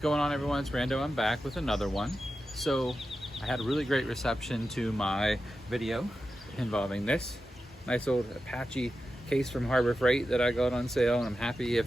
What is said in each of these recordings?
Going on, everyone? It's Rando. I'm back with another one. So I had a really great reception to my video involving this nice old Apache case from Harbor Freight that I got on sale, and I'm happy if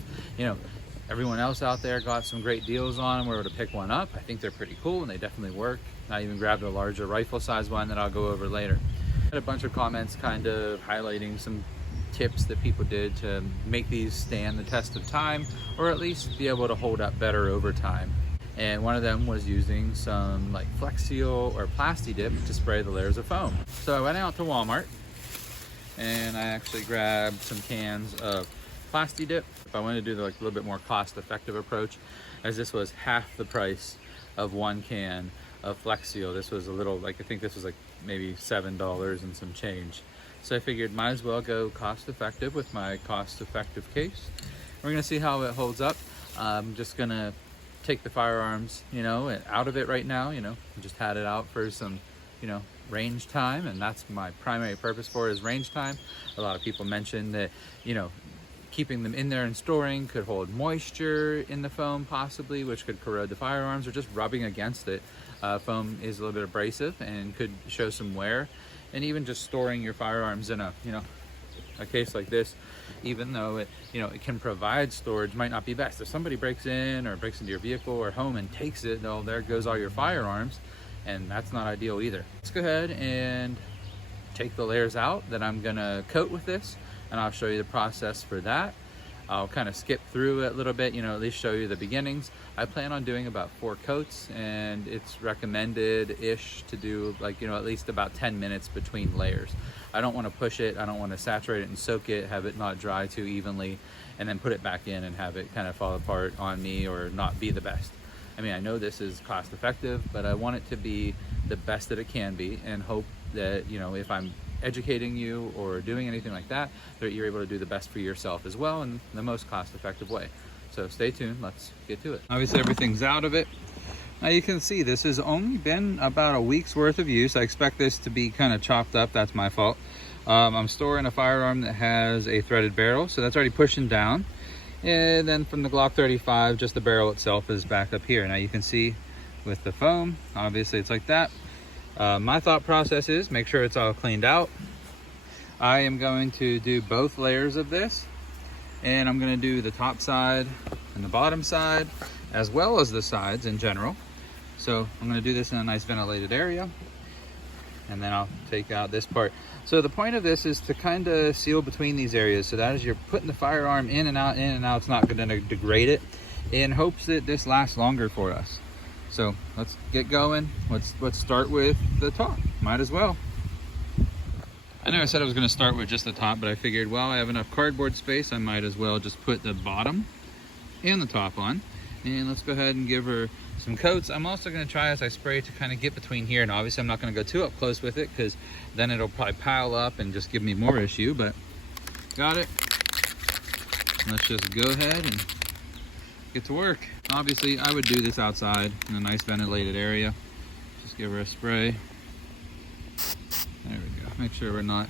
everyone else out there got some great deals on them. We were able to pick one up. I think they're pretty cool and they definitely work. I even grabbed a larger rifle size one that I'll go over later. I had a bunch of comments kind of highlighting some tips that people did to make these stand the test of time, or at least be able to hold up better over time. And one of them was using some like Flex Seal or Plasti Dip to spray the layers of foam. So I went out to Walmart and I actually grabbed some cans of Plasti Dip. If I wanted to do the like a little bit more cost-effective approach, as this was half the price of one can of Flex Seal. This was a little, like, I think this was like maybe $7 and some change. So I figured might as well go cost-effective with my cost-effective case. We're gonna see how it holds up. I'm just gonna take the firearms, out of it right now. Just had it out for some, range time, and that's my primary purpose for it, is range time. A lot of people mentioned that, keeping them in there and storing could hold moisture in the foam possibly, which could corrode the firearms, or just rubbing against it. Foam is a little bit abrasive and could show some wear. And even just storing your firearms in a case like this, even though it can provide storage, might not be best. If somebody breaks in or breaks into your vehicle or home and takes it, well, there goes all your firearms, and that's not ideal either. Let's go ahead and take the layers out that I'm gonna coat with this, and I'll show you the process for that. I'll kind of skip through it a little bit, at least show you the beginnings. I plan on doing about 4 coats, and it's recommended-ish to do at least about 10 minutes between layers. I don't want to push it, I don't want to saturate it and soak it, have it not dry too evenly, and then put it back in and have it kind of fall apart on me or not be the best. I mean, I know this is cost effective, but I want it to be the best that it can be, and hope that, if I'm educating you or doing anything like that, that you're able to do the best for yourself as well in the most cost-effective way. So stay tuned, let's get to it. Obviously everything's out of it. Now you can see this has only been about a week's worth of use. I expect this to be kind of chopped up, that's my fault. I'm storing a firearm that has a threaded barrel, so that's already pushing down. And then from the Glock 35, just the barrel itself is back up here. Now you can see with the foam, obviously it's like that. My thought process is make sure it's all cleaned out. I am going to do both layers of this, and I'm going to do the top side and the bottom side, as well as the sides in general. So I'm going to do this in a nice ventilated area, and then I'll take out this part. So the point of this is to kind of seal between these areas, so that as you're putting the firearm in and out, it's not going to degrade it, in hopes that this lasts longer for us. So let's get going. Let's start with the top. Might as well. I know I said I was going to start with just the top, but I figured, well, I have enough cardboard space, I might as well just put the bottom and the top on. And let's go ahead and give her some coats. I'm also going to try, as I spray, to kind of get between here, and obviously I'm not going to go too up close with it, because then it'll probably pile up and just give me more issue. But got it. Let's just go ahead and get to work. Obviously I would do this outside in a nice ventilated area. Just give her a spray. There we go. Make sure we're not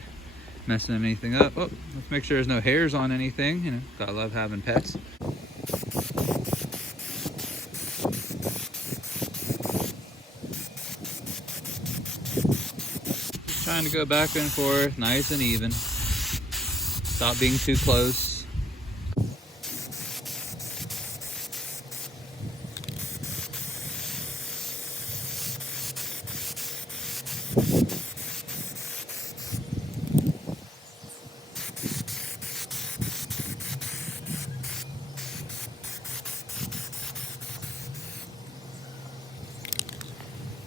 messing anything up. Oh, let's make sure there's no hairs on anything. Gotta love having pets. Just trying to go back and forth, nice and even. Stop being too close.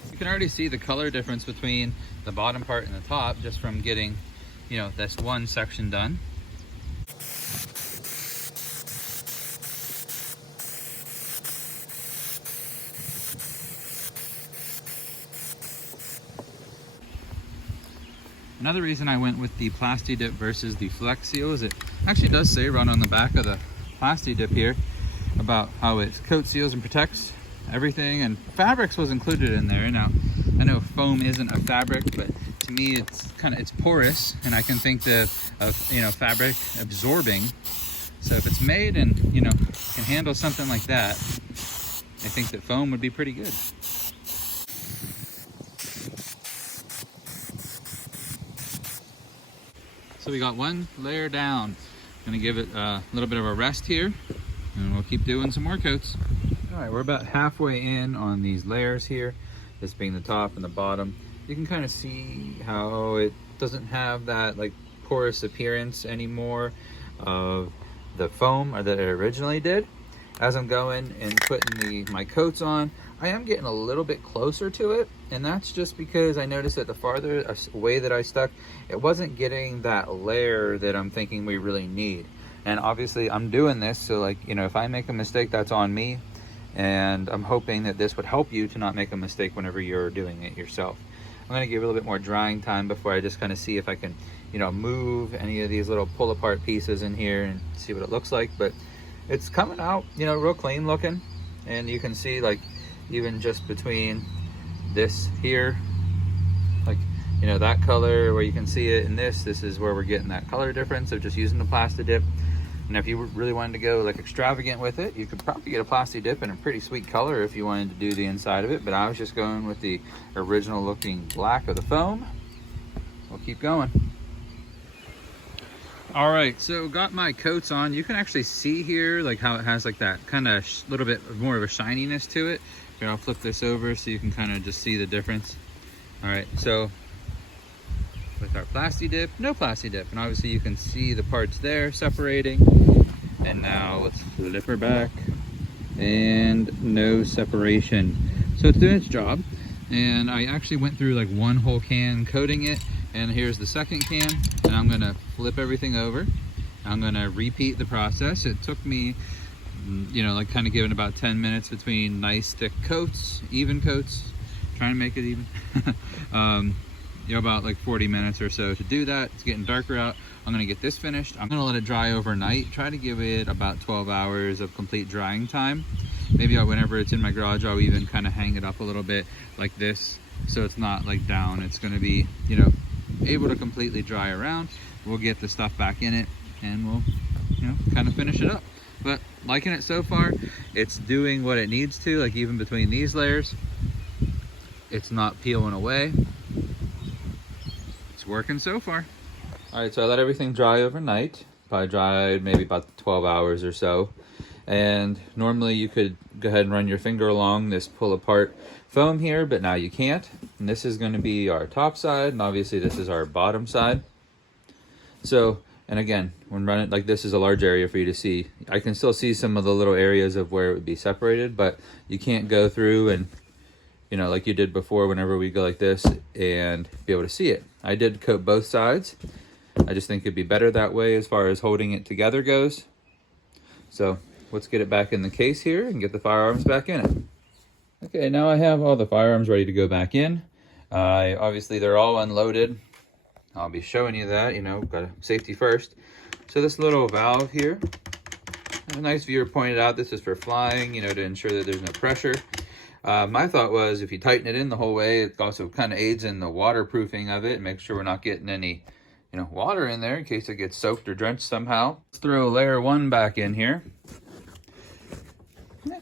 You can already see the color difference between the bottom part and the top just from getting, this one section done. Another reason I went with the Plasti Dip versus the Flex Seal is it actually does say right on the back of the Plasti Dip here about how it coat seals and protects everything, and fabrics was included in there. Now I know foam isn't a fabric, but to me it's porous, and I can think of fabric absorbing. So if it's made and can handle something like that, I think that foam would be pretty good. So we got one layer down. Gonna give it a little bit of a rest here, and we'll keep doing some more coats. All right, we're about halfway in on these layers here, this being the top and the bottom. You can kind of see how it doesn't have that like porous appearance anymore of the foam or that it originally did. As I'm going and putting my coats on, I am getting a little bit closer to it, and that's just because I noticed that the farther away that I stuck, it wasn't getting that layer that I'm thinking we really need. And obviously I'm doing this, so like, you know, if I make a mistake, that's on me. And I'm hoping that this would help you to not make a mistake whenever you're doing it yourself. I'm gonna give it a little bit more drying time before I just kind of see if I can, you know, move any of these little pull apart pieces in here and see what it looks like. But it's coming out, you know, real clean looking. And you can see like, even just between this here, like, you know, that color where you can see it in this is where we're getting that color difference of just using the plasti dip. And if you really wanted to go like extravagant with it, you could probably get a plasti dip in a pretty sweet color if you wanted to do the inside of it. But I was just going with the original looking black of the foam. We'll keep going. All right, so got my coats on. You can actually see here like how it has like that kind of little bit more of a shininess to it. Here, I'll flip this over so you can kind of just see the difference. All right, so with our plasti dip, no plasti dip, and obviously you can see the parts there separating. And now let's flip her back, and no separation. So it's doing its job. And I actually went through like one whole can coating it, and here's the second can, and I'm gonna flip everything over. I'm gonna repeat the process. It took me, you know, like kind of giving about 10 minutes between nice thick coats, even coats, trying to make it even. You know, about like 40 minutes or so to do that. It's getting darker out. I'm gonna get this finished. I'm gonna let it dry overnight. Try to give it about 12 hours of complete drying time. Maybe whenever it's in my garage, I'll even kind of hang it up a little bit like this, so it's not like down. It's gonna be, you know, able to completely dry around. We'll get the stuff back in it, and we'll, you know, kind of finish it up. But liking it so far. It's doing what it needs to, like even between these layers, it's not peeling away. Working so far. All right, so I let everything dry overnight. Probably dried maybe about 12 hours or so. And normally you could go ahead and run your finger along this pull apart foam here, but now you can't. And this is going to be our top side, and obviously this is our bottom side. So, and again, when running, like this is a large area for you to see. I can still see some of the little areas of where it would be separated, but you can't go through and, you know, like you did before whenever we go like this and be able to see it. I did coat both sides. I just think it'd be better that way as far as holding it together goes. So let's get it back in the case here and get the firearms back in it. Okay, now I have all the firearms ready to go back in. Obviously they're all unloaded. I'll be showing you that, you know, got safety first. So this little valve here, a nice viewer pointed out this is for flying, you know, to ensure that there's no pressure. My thought was if you tighten it in the whole way, it also kind of aids in the waterproofing of it and make sure we're not getting any, you know, water in there in case it gets soaked or drenched somehow. Let's throw layer one back in here.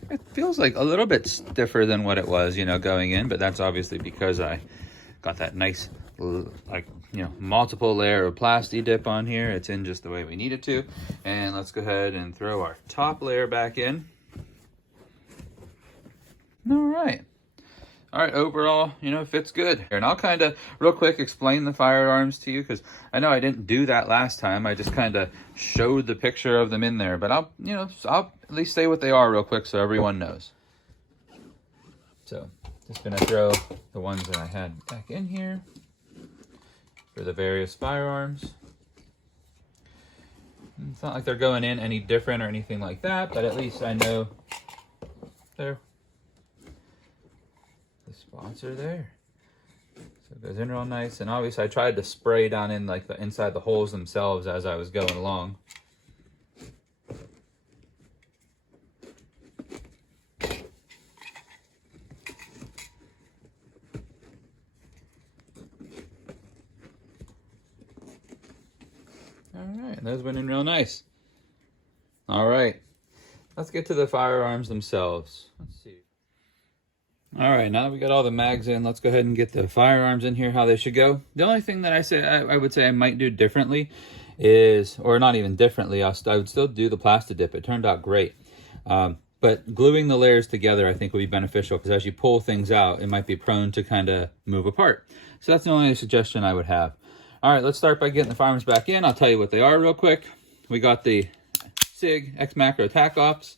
It feels like a little bit stiffer than what it was, you know, going in, but that's obviously because I got that nice, like, you know, multiple layer of plasti dip on here. It's in just the way we need it to. And let's go ahead and throw our top layer back in. All right, overall, you know, fits good. And I'll kind of real quick explain the firearms to you, because I know I didn't do that last time. I just kind of showed the picture of them in there, but I'll at least say what they are real quick so everyone knows. So just gonna throw the ones that I had back in here for the various firearms. It's not like they're going in any different or anything like that, but at least I know they're the spots are there. So it goes in real nice. And obviously I tried to spray down in like the inside the holes themselves as I was going along. All right, those went in real nice. All right, let's get to the firearms themselves. Let's see. All right, now that we got all the mags in, let's go ahead and get the firearms in here how they should go. The only thing that I would say I might do differently is, or not even differently, I would still do the plasti dip. It turned out great. But gluing the layers together I think would be beneficial, because as you pull things out, it might be prone to kind of move apart. So that's the only suggestion I would have. All right, let's start by getting the firearms back in. I'll tell you what they are real quick. We got the SIG X Macro Tac Ops.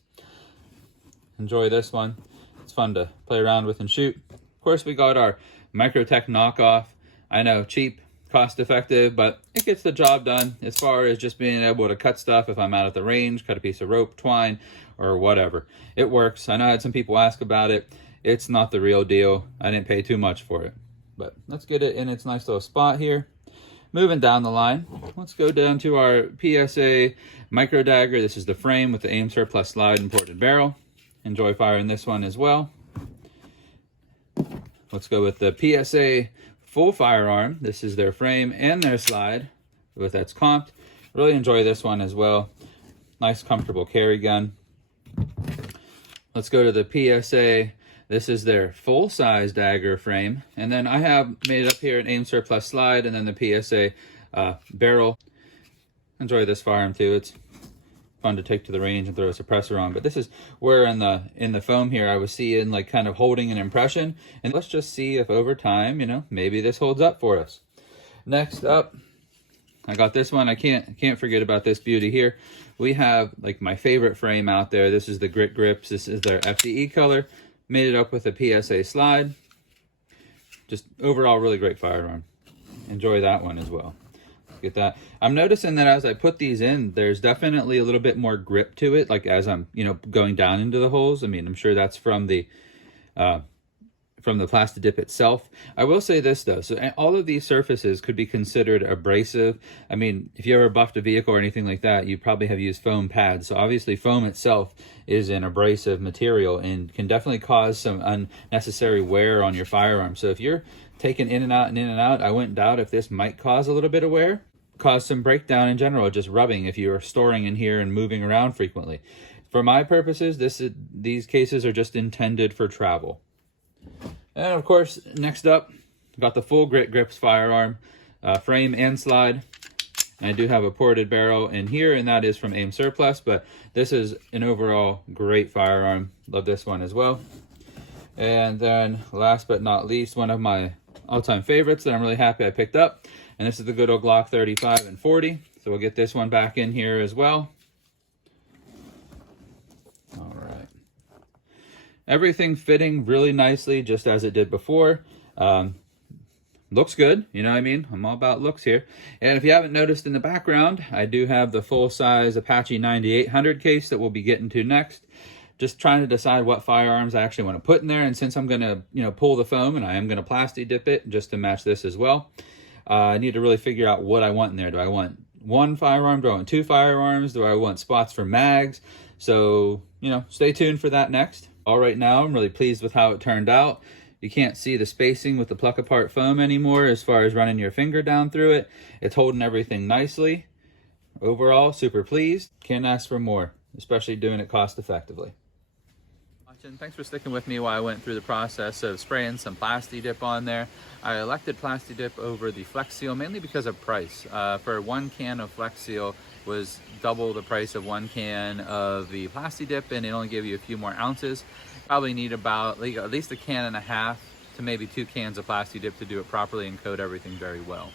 Enjoy this one. It's fun to play around with and shoot. Of course, we got our Microtech knockoff. I know, cheap, cost effective, but it gets the job done as far as just being able to cut stuff if I'm out at the range, cut a piece of rope, twine, or whatever. It works. I know I had some people ask about it. It's not the real deal. I didn't pay too much for it. But let's get it in its nice little spot here. Moving down the line, let's go down to our PSA micro dagger. This is the frame with the aim surplus slide and ported barrel. Enjoy firing this one as well. Let's go with the PSA full firearm. This is their frame and their slide with its comped. Really enjoy this one as well. Nice comfortable carry gun. Let's go to the PSA. This is their full-size dagger frame. And then I have made it up here an aim surplus slide and then the PSA barrel. Enjoy this firearm too. It's fun to take to the range and throw a suppressor on. But this is where in the foam here I was seeing like kind of holding an impression. And let's just see if over time, you know, maybe this holds up for us. Next up, I got this one. I can't forget about this beauty here. We have like my favorite frame out there. This is the Grit Grips. This is their FDE color. Made it up with a PSA slide. Just overall really great firearm. Enjoy that one as well. Get that. I'm noticing that as I put these in, there's definitely a little bit more grip to it, like as I'm, you know, going down into the holes. I mean, I'm sure that's from the plasti dip itself. I will say this though, so all of these surfaces could be considered abrasive. I mean, if you ever buffed a vehicle or anything like that, you probably have used foam pads. So obviously foam itself is an abrasive material and can definitely cause some unnecessary wear on your firearm. So if you're taking in and out and in and out, I wouldn't doubt if this might cause a little bit of wear, cause some breakdown in general, just rubbing if you're storing in here and moving around frequently. For my purposes, these cases are just intended for travel. And of course, next up, got the full Grit Grips firearm, frame and slide. And I do have a ported barrel in here, and that is from Aim Surplus, but this is an overall great firearm. Love this one as well. And then last but not least, one of my all-time favorites that I'm really happy I picked up, and this is the good old Glock 35 and 40. So we'll get this one back in here as well. All right. Everything fitting really nicely, just as it did before. Looks good, you know what I mean? I'm all about looks here. And if you haven't noticed in the background, I do have the full-size Apache 9800 case that we'll be getting to next. Just trying to decide what firearms I actually want to put in there. And since I'm going to, you know, pull the foam, and I am going to plasti dip it just to match this as well, I need to really figure out what I want in there. Do I want one firearm? Do I want two firearms? Do I want spots for mags? So, you know, stay tuned for that next. All right, now I'm really pleased with how it turned out. You can't see the spacing with the pluck apart foam anymore as far as running your finger down through it. It's holding everything nicely. Overall, super pleased. Can't ask for more, especially doing it cost effectively. Thanks for sticking with me while I went through the process of spraying some plasti dip on there. I elected plasti dip over the Flex Seal mainly because of price. For 1 can of Flex Seal was double the price of 1 can of the plasti dip, and it only gave you a few more ounces. Probably need about at least 1.5 cans to maybe 2 cans of plasti dip to do it properly and coat everything very well.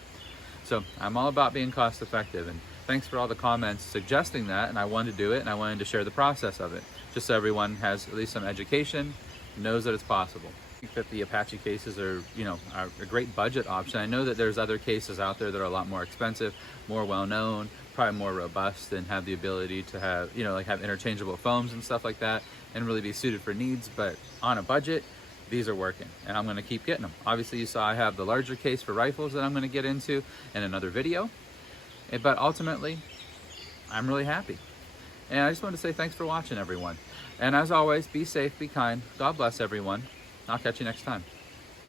So I'm all about being cost effective, and thanks for all the comments suggesting that, and I wanted to do it, and I wanted to share the process of it, just so everyone has at least some education, knows that it's possible. I think that the Apache cases are, you know, are a great budget option. I know that there's other cases out there that are a lot more expensive, more well-known, probably more robust, and have the ability to have, you know, like have interchangeable foams and stuff like that, and really be suited for needs. But on a budget, these are working, and I'm going to keep getting them. Obviously, you saw I have the larger case for rifles that I'm going to get into in another video. But ultimately, I'm really happy. And I just want to say thanks for watching, everyone. And as always, be safe, be kind. God bless everyone. I'll catch you next time.